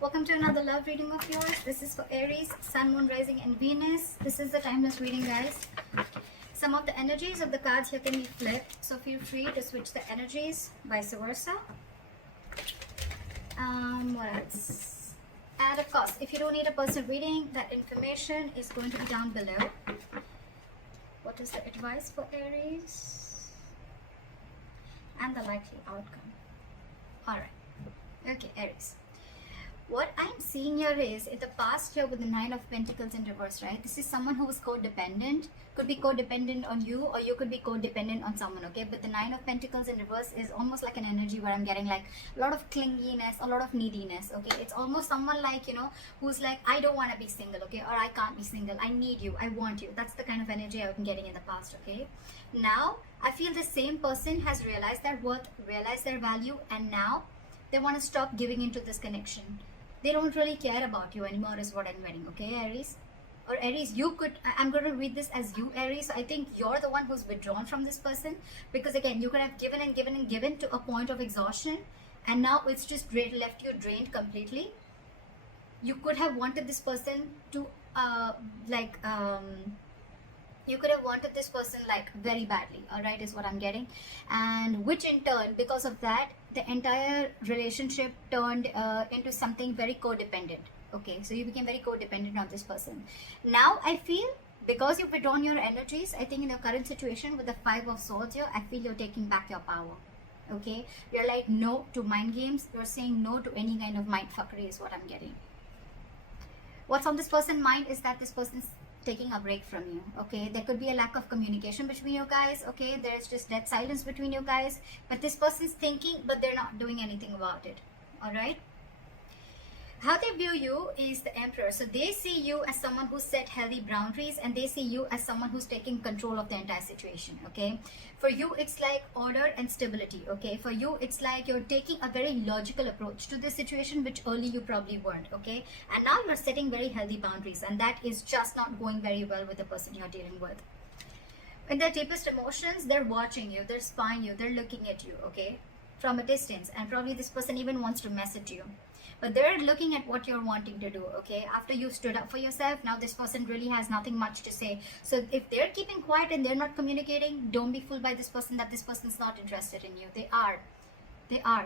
Welcome to another love reading of yours. This is for Aries, Sun, Moon, Rising, and Venus. This is the timeless reading, guys. Some of the energies of the cards here can be flipped, so feel free to switch the energies, vice versa. What else? And of course, if you don't need a personal reading, that information is going to be down below. What is the advice for Aries? And the likely outcome. Alright. Okay, Aries. What I'm seeing here is, in the past year with the Nine of Pentacles in reverse, right? This is someone who was codependent. Could be codependent on you, or you could be codependent on someone, okay? But the Nine of Pentacles in reverse is almost like an energy where I'm getting like a lot of clinginess, a lot of neediness, okay? It's almost someone like, you know, who's like, I don't want to be single, okay? Or I can't be single. I need you. I want you. That's the kind of energy I've been getting in the past, okay? Now, I feel the same person has realized their worth, realized their value, and now they want to stop giving into this connection. They don't really care about you anymore is what I'm getting, okay, Aries? Or Aries, you could, I'm going to read this as you, Aries. I think you're the one who's withdrawn from this person, because again, you could have given and given and given to a point of exhaustion, and now it's just left you drained completely. You could have wanted this person to, you could have wanted this person like very badly, all right, is what I'm getting. And which in turn, because of that, the entire relationship turned into something very codependent. Okay, so you became very codependent on this person. Now I feel, because you've withdrawn your energies, I think in your current situation with the Five of Swords here, I feel you're taking back your power. Okay, you're like no to mind games. You're saying no to any kind of mind fuckery is what I'm getting. What's on this person's mind is that this person's taking a break from you, okay? There could be a lack of communication between you guys, okay? There's just dead silence between you guys, but this person's thinking, but they're not doing anything about it, all right? How they view you is the Emperor. So they see you as someone who set healthy boundaries, and they see you as someone who's taking control of the entire situation, okay? For you, it's like order and stability, okay? For you, it's like you're taking a very logical approach to this situation, which early you probably weren't, okay? And now you're setting very healthy boundaries, and that is just not going very well with the person you're dealing with. In their deepest emotions, they're watching you, they're spying you, they're looking at you, okay? From a distance, and probably this person even wants to message you. But they're looking at what you're wanting to do, okay? After you stood up for yourself, now this person really has nothing much to say. So if they're keeping quiet and they're not communicating, don't be fooled by this person that this person's not interested in you. They are.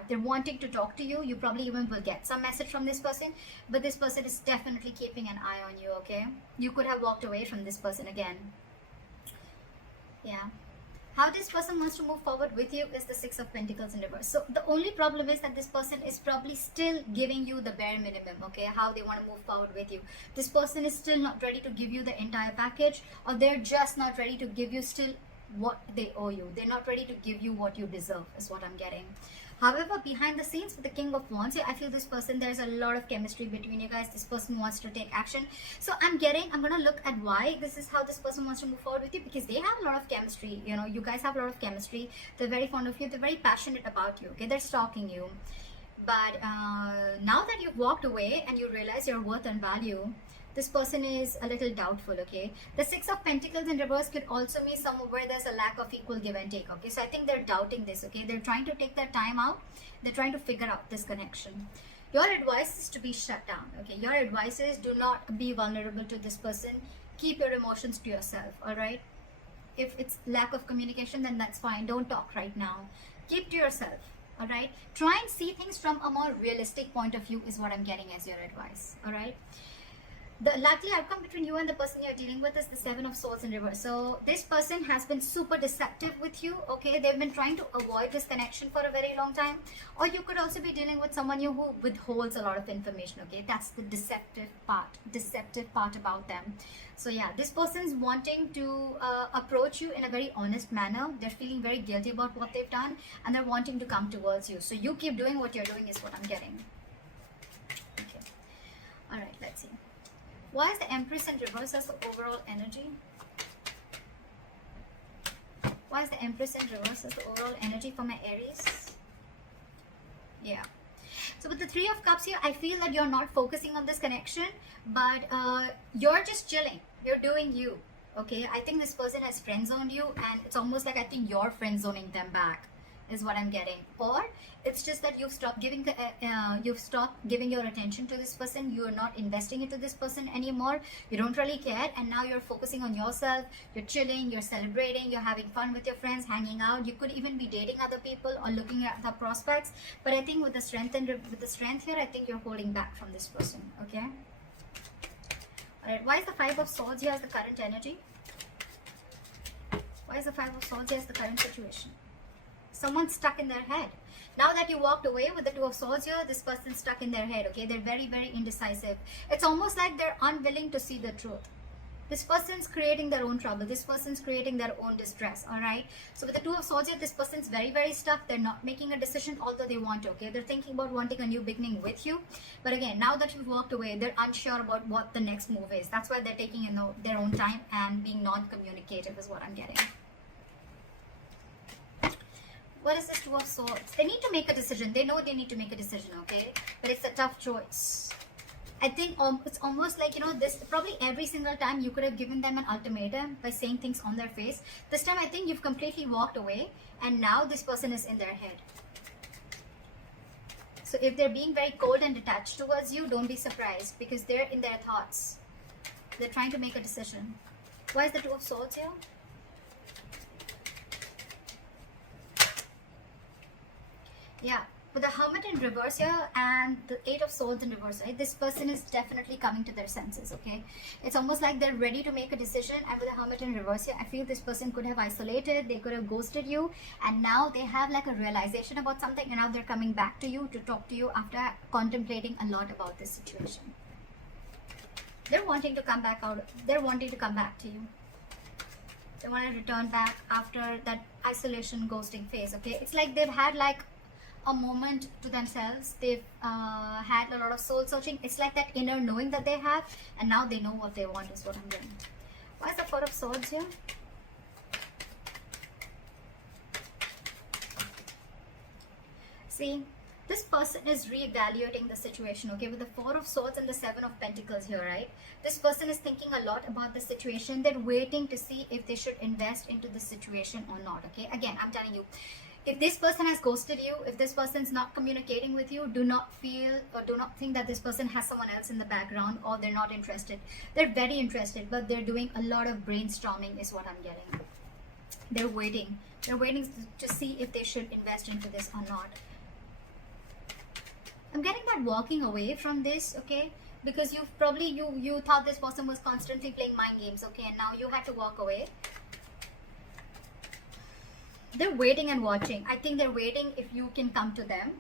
They're wanting to talk to you. You probably even will get some message from this person, but this person is definitely keeping an eye on you, okay? You could have walked away from this person again. Yeah. How this person wants to move forward with you is the Six of Pentacles in reverse. So the only problem is that this person is probably still giving you the bare minimum, okay? How they want to move forward with you. This person is still not ready to give you the entire package, or they're just not ready to give you still what they owe you. They're not ready to give you what you deserve, is what I'm getting. However, behind the scenes with the King of Wands, I feel this person, there's a lot of chemistry between you guys. This person wants to take action. So I'm going to look at why this is how this person wants to move forward with you, because they have a lot of chemistry. You know, you guys have a lot of chemistry. They're very fond of you. They're very passionate about you, okay? They're stalking you. But now that you've walked away and you realize your worth and value, this person is a little doubtful, okay? The Six of Pentacles in reverse could also mean somewhere where there's a lack of equal give and take, okay? So I think they're doubting this, okay? They're trying to take their time out. They're trying to figure out this connection. Your advice is to be shut down, okay? Your advice is do not be vulnerable to this person. Keep your emotions to yourself, all right? If it's lack of communication, then that's fine. Don't talk right now. Keep to yourself, all right? Try and see things from a more realistic point of view is what I'm getting as your advice, all right? The likely outcome between you and the person you're dealing with is the Seven of Swords in reverse. So this person has been super deceptive with you, okay? They've been trying to avoid this connection for a very long time. Or you could also be dealing with someone who withholds a lot of information, okay? That's the deceptive part about them. So yeah, this person's wanting to approach you in a very honest manner. They're feeling very guilty about what they've done, and they're wanting to come towards you. So you keep doing what you're doing is what I'm getting. Okay. All right, let's see. Why is the Empress in reverse as the overall energy? Why is the Empress in reverse as the overall energy for my Aries? Yeah. So with the Three of Cups here, I feel that you're not focusing on this connection, but you're just chilling. You're doing you, okay? I think this person has friend zoned you, and it's almost like I think you're friend zoning them back. is what I'm getting. Or it's just that you've stopped giving your attention to this person. You're not investing into this person anymore. You don't really care, and now you're focusing on yourself. You're chilling, you're celebrating, you're having fun with your friends, hanging out. You could even be dating other people or looking at the prospects. But I think with the strength here, I think you're holding back from this person. Okay. All right. Why is the Five of Swords here as the current energy? Why is the Five of Swords here as the current situation? Someone's stuck in their head. Now that you walked away with the Two of Swords here, this person's stuck in their head, okay? They're very, very indecisive. It's almost like they're unwilling to see the truth. This person's creating their own trouble. This person's creating their own distress, all right? So with the Two of Swords here, this person's very, very stuck. They're not making a decision, although they want to, okay? They're thinking about wanting a new beginning with you. But again, now that you've walked away, they're unsure about what the next move is. That's why they're taking their own time and being non-communicative is what I'm getting. What is this Two of Swords? They need to make a decision. They know they need to make a decision, okay? But it's a tough choice. I think it's almost like, this probably every single time you could have given them an ultimatum by saying things on their face. This time I think you've completely walked away, and now this person is in their head. So if they're being very cold and detached towards you, don't be surprised, because they're in their thoughts. They're trying to make a decision. Why is the Two of Swords here? Yeah, with the Hermit in reverse here and the Eight of Swords in reverse, right? This person is definitely coming to their senses, okay? It's almost like they're ready to make a decision. And with the Hermit in reverse here, I feel this person could have isolated, they could have ghosted you, and now they have like a realization about something, and now they're coming back to you to talk to you after contemplating a lot about this situation. They're wanting to come back they're wanting to come back to you. They want to return back after that isolation ghosting phase, okay? It's like they've had like a moment to themselves. They've had a lot of soul searching. It's like that inner knowing that they have, and now they know what they want is what I'm getting. Why is the Four of Swords here? See, this person is reevaluating the situation, okay? With the Four of Swords and the Seven of Pentacles here, right? This person is thinking a lot about the situation. They're waiting to see if they should invest into the situation or not, okay? Again, I'm telling you, if this person has ghosted you, if this person's not communicating with you, do not feel or do not think that this person has someone else in the background or they're not interested. They're very interested, but they're doing a lot of brainstorming is what I'm getting. They're waiting. They're waiting to see if they should invest into this or not. I'm getting that walking away from this, okay? Because you've probably, you thought this person was constantly playing mind games, okay? And now you had to walk away. They're waiting and watching. I think they're waiting if you can come to them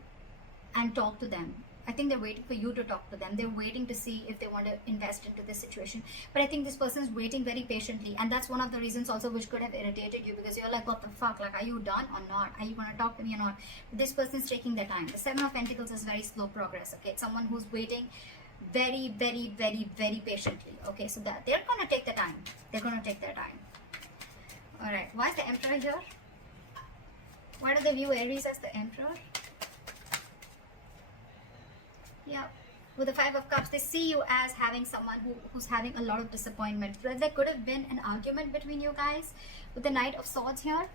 and talk to them. I think they're waiting for you to talk to them. They're waiting to see if they want to invest into this situation. But I think this person is waiting very patiently. And that's one of the reasons also which could have irritated you, because you're like, what the fuck? Like, are you done or not? Are you going to talk to me or not? This person is taking their time. The Seven of Pentacles is very slow progress. Okay, it's someone who's waiting very, very, very, very patiently. Okay, so that they're going to take the time. They're going to take their time. All right. Why is the Emperor here? Why do they view Aries as the Emperor? Yeah, with the Five of Cups, they see you as having someone who's having a lot of disappointment. There could have been an argument between you guys with the Knight of Swords here.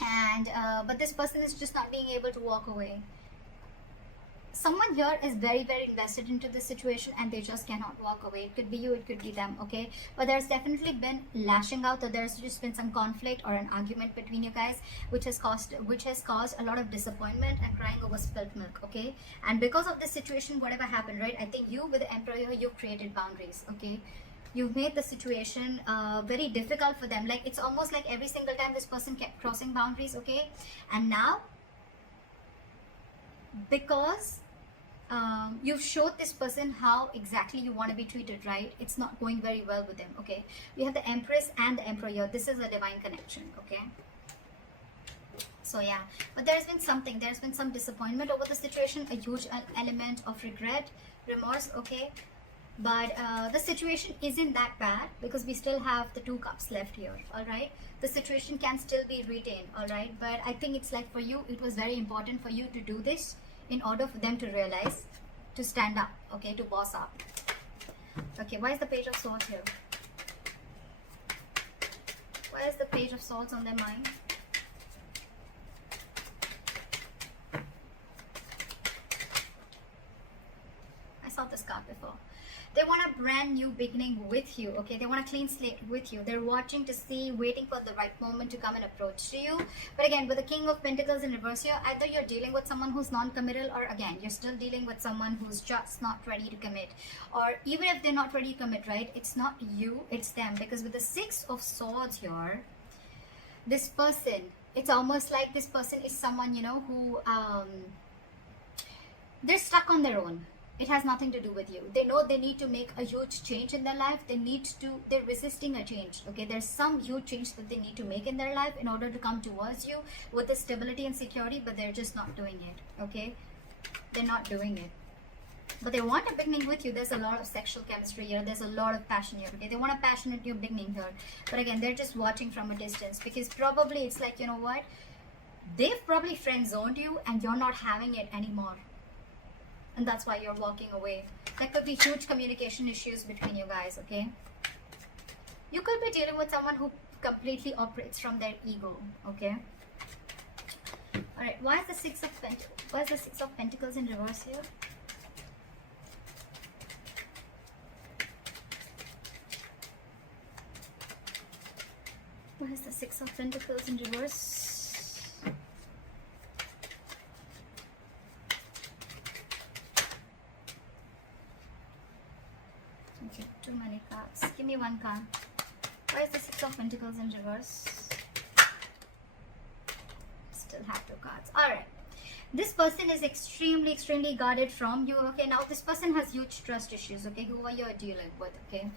And but this person is just not being able to walk away. Someone here is very, very invested into this situation and they just cannot walk away. It could be you, it could be them, okay? But there's definitely been lashing out, or there's just been some conflict or an argument between you guys, which has caused a lot of disappointment and crying over spilt milk, okay? And because of this situation, whatever happened, right? I think you with the Emperor here, you've created boundaries, okay? You've made the situation very difficult for them. Like, it's almost like every single time this person kept crossing boundaries, okay? And now, because you've showed this person how exactly you want to be treated, right? It's not going very well with them, okay? We have the Empress and the Emperor here. This is a divine connection, okay? So yeah, but there's been some disappointment over the situation, a huge element of regret, remorse, okay? But the situation isn't that bad because we still have the Two Cups left here, all right? The situation can still be retained, all right? But I think it's like for you, it was very important for you to do this in order for them to realize, to stand up, okay, to boss up. Okay, why is the Page of Swords here? Why is the Page of Swords on their mind? saw this card before. They want a brand new beginning with you, okay? They want a clean slate with you. They're watching to see, waiting for the right moment to come and approach to you. But again, with the King of Pentacles in reverse here, either you're dealing with someone who's non-committal, or again, you're still dealing with someone who's just not ready to commit. Or even if they're not ready to commit, right? It's not you, it's them. Because with the Six of Swords here, this person, it's almost like this person is someone, you know, who they're stuck on their own. It has nothing to do with you. They know they need to make a huge change in their life. They're resisting a change, okay? There's some huge change that they need to make in their life in order to come towards you with the stability and security, but they're just not doing it, okay? They're not doing it. But they want a beginning with you. There's a lot of sexual chemistry here. There's a lot of passion here, okay? They want a passionate new beginning here. But again, they're just watching from a distance, because probably it's like, you know what? They've probably friend-zoned you and you're not having it anymore. And that's why you're walking away. There could be huge communication issues between you guys, okay? You could be dealing with someone who completely operates from their ego, okay? Alright, why is the Six of Pentacles in reverse here? Why is the Six of Pentacles in reverse? Okay, too many cards. Give me one card. Why is the Six of Pentacles in reverse? Still have two cards. Alright. This person is extremely guarded from you. Okay, now this person has huge trust issues. Okay, who are you dealing with? Okay,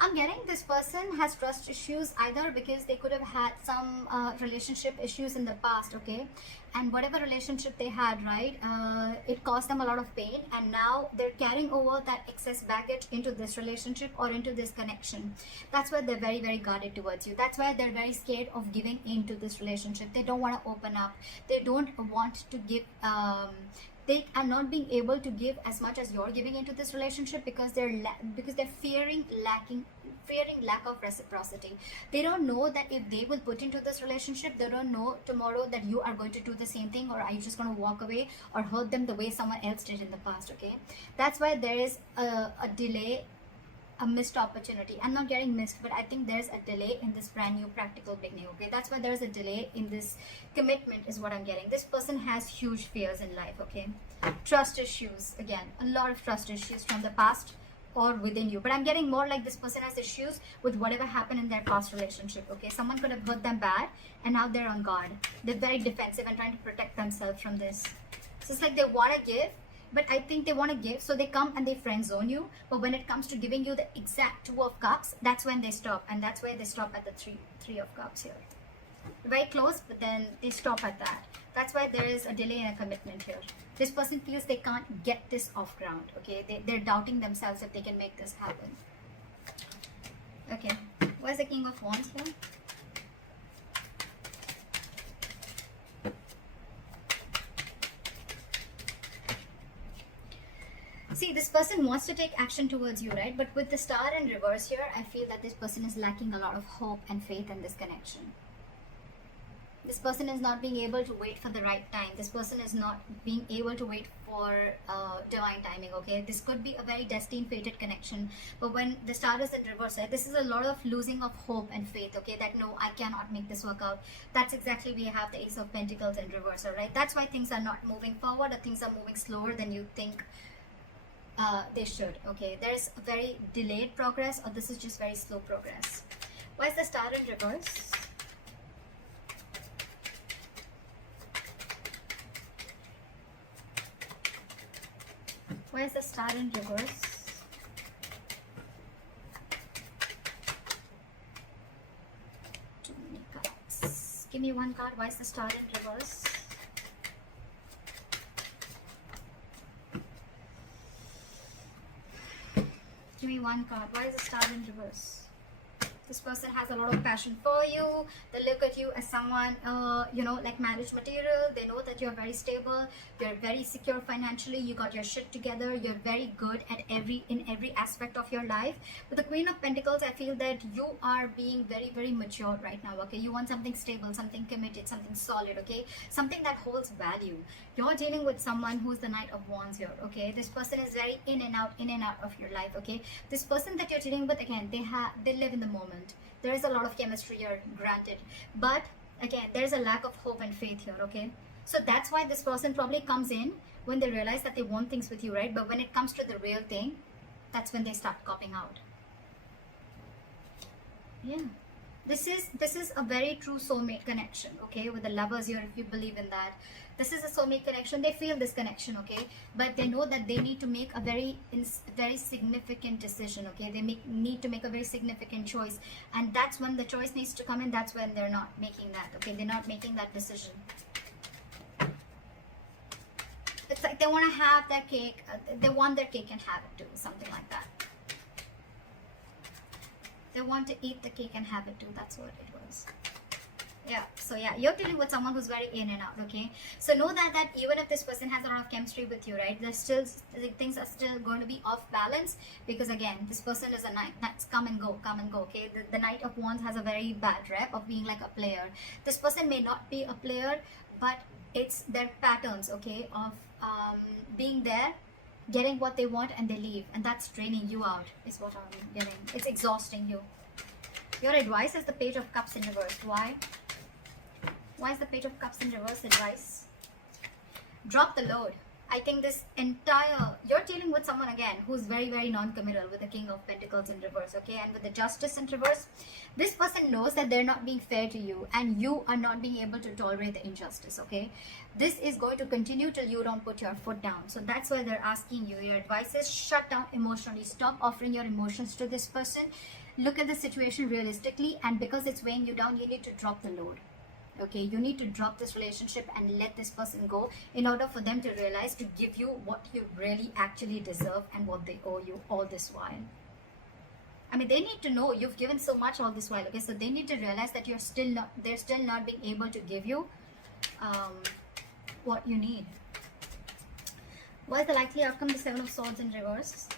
I'm getting this person has trust issues either because they could have had some relationship issues in the past. Okay, and whatever relationship they had, right, it caused them a lot of pain, and now they're carrying over that excess baggage into this relationship or into this connection. That's why they're very guarded towards you. That's why they're very scared of giving into this relationship. They don't want to open up. They don't want to give they are not being able to give as much as you're giving into this relationship because they're fearing lack of reciprocity. They don't know that if they will put into this relationship, they don't know tomorrow that you are going to do the same thing, or are you just going to walk away or hurt them the way someone else did in the past. Okay, that's why there is a delay, a missed opportunity. I'm not getting missed, but I think there's a delay in this brand new practical beginning. Okay, that's why there's a delay in this commitment is what I'm getting. This person has huge fears in life. Okay, trust issues, again, a lot of trust issues from the past or within you, but I'm getting more like this person has issues with whatever happened in their past relationship. Okay, someone could have hurt them bad and now they're on guard. They're very defensive and trying to protect themselves from this. So it's like they want to give, but I think they want to give, so they come and they friend zone you. But when it comes to giving you the exact Two of Cups, that's when they stop, and that's where they stop at the three of Cups here. Very close, but then they stop at that. That's why there is a delay in a commitment here. This person feels they can't get this off ground. Okay, they're doubting themselves if they can make this happen. Okay, where's the King of Wands here? See, this person wants to take action towards you, right? But with the Star in reverse here, I feel that this person is lacking a lot of hope and faith in this connection. This person is not being able to wait for the right time. This person is not being able to wait for divine timing, okay? This could be a very destined, fated connection. But when the Star is in reverse, right, this is a lot of losing of hope and faith, okay? That no, I cannot make this work out. That's exactly we have the Ace of Pentacles in reverse, right? That's why things are not moving forward, or things are moving slower than you think they should. Okay, there's a very delayed progress, or this is just very slow progress. Why is the Star in reverse? Why is the Star in reverse? Too many cards. Give me one card. Why is the Star in reverse? Give me one card. Why is the Star in reverse? This person has a lot of passion for you. They look at you as someone, like marriage material. They know that you're very stable. You're very secure financially. You got your shit together. You're very good at in every aspect of your life. With the Queen of Pentacles, I feel that you are being very, very mature right now. Okay, you want something stable, something committed, something solid. Okay, something that holds value. You're dealing with someone who's the Knight of Wands here. Okay, this person is very in and out of your life. Okay, this person that you're dealing with, again, they live in the moment. There is a lot of chemistry here, granted, but again, there's a lack of hope and faith here. Okay, so that's why this person probably comes in when they realize that they want things with you, right? But when it comes to the real thing, that's when they start copping out. Yeah, this is a very true soulmate connection. Okay, with the lovers here, if you believe in that, this is a soulmate connection. They feel this connection. Okay, but they know that they need to make a very significant decision. Okay, they need to make a very significant choice, and that's when the choice needs to come in. That's when they're not making that. Okay, they're not making that decision. It's like they want to have their cake. They want their cake and have it too, something like that. They want to eat the cake and have it too. That's what it was. Yeah, so yeah, you're dealing with someone who's very in and out. Okay, so know that even if this person has a lot of chemistry with you, right, there's still, things are still going to be off balance, because again, this person is a knight. That's come and go. Okay, the Knight of Wands has a very bad rep of being like a player. This person may not be a player, but it's their patterns, okay, of being there, getting what they want, and they leave, and that's draining you out, is what I'm getting. It's exhausting you. Your advice is the Page of Cups in reverse. Why is the Page of Cups in reverse advice? Drop the load. I think you're dealing with someone again who's very, very non-committal, with the King of Pentacles in reverse. Okay, and with the Justice in reverse, this person knows that they're not being fair to you, and you are not being able to tolerate the injustice. Okay, this is going to continue till you don't put your foot down. So that's why they're asking you. Your advice is shut down emotionally. Stop offering your emotions to this person. Look at the situation realistically, and because it's weighing you down, you need to drop the load. Okay, you need to drop this relationship and let this person go, in order for them to realize to give you what you really actually deserve and what they owe you all this while. I mean, they need to know you've given so much all this while. Okay, so they need to realize that they're still not being able to give you what you need. What is the likely outcome? The Seven of Swords in reverse.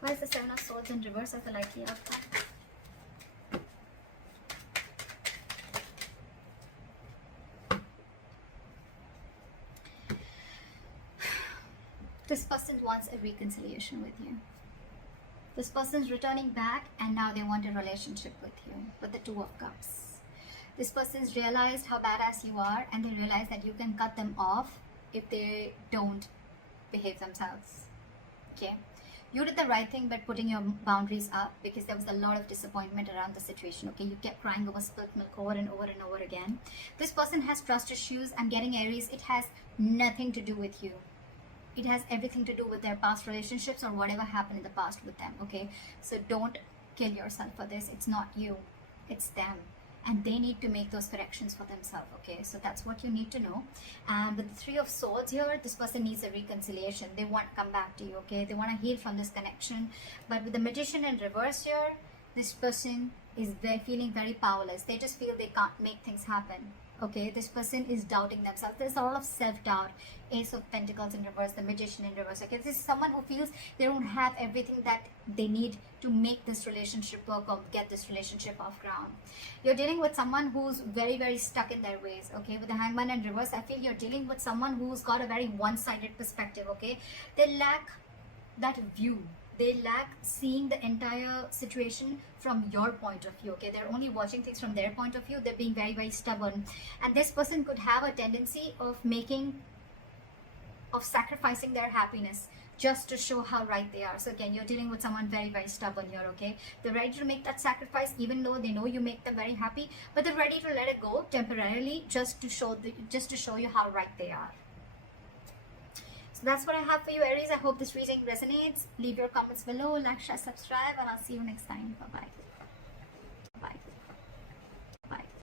Why is the Seven of Swords in reverse as the likely outcome? This person wants a reconciliation with you. This person's returning back, and now they want a relationship with you, with the Two of Cups. This person's realized how badass you are, and they realize that you can cut them off if they don't behave themselves. Okay? You did the right thing by putting your boundaries up, because there was a lot of disappointment around the situation. Okay, you kept crying over spilt milk over and over and over again. This person has trust issues. I'm getting Aries. It has nothing to do with you. It has everything to do with their past relationships or whatever happened in the past with them. Okay, so don't kill yourself for this. It's not you, it's them. And they need to make those corrections for themselves. Okay, so that's what you need to know. And with the Three of Swords here, this person needs a reconciliation. They want to come back to you. Okay, they want to heal from this connection. But with the Magician in reverse here, this person is feeling very powerless. They just feel they can't make things happen. Okay, this person is doubting themselves. There's a lot of self-doubt. Ace of Pentacles in reverse, the Magician in reverse. Okay, this is someone who feels they don't have everything that they need to make this relationship work or get this relationship off ground. You're dealing with someone who's very, very stuck in their ways. Okay, with the Hangman in reverse, I feel you're dealing with someone who's got a very one-sided perspective. Okay, they lack that view. They lack seeing the entire situation from your point of view. Okay, they're only watching things from their point of view. They're being very, very stubborn, and this person could have a tendency of sacrificing their happiness just to show how right they are. So again, you're dealing with someone very, very stubborn here. Okay, they're ready to make that sacrifice, even though they know you make them very happy, but they're ready to let it go temporarily, just to show you how right they are. So that's what I have for you, Aries. I hope this reading resonates. Leave your comments below, like, share, subscribe, and I'll see you next time. Bye bye.